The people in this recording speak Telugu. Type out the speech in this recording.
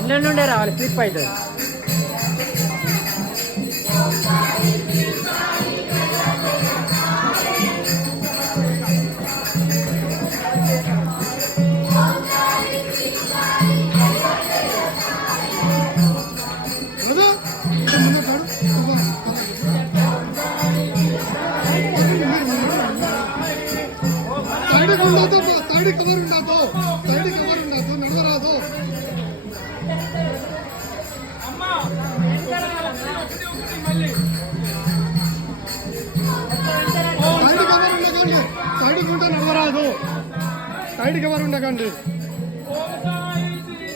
ఇళ్ళ నుండే రావాలి, స్లిప్ అవుతుంది. సైడ్ కవర్ ఉండదు నడవరాదు. సైడ్ కవర్ ఉండకండి, సైడ్ గుంట నడవరాదు, సైడ్ కవర్ ఉండకండి.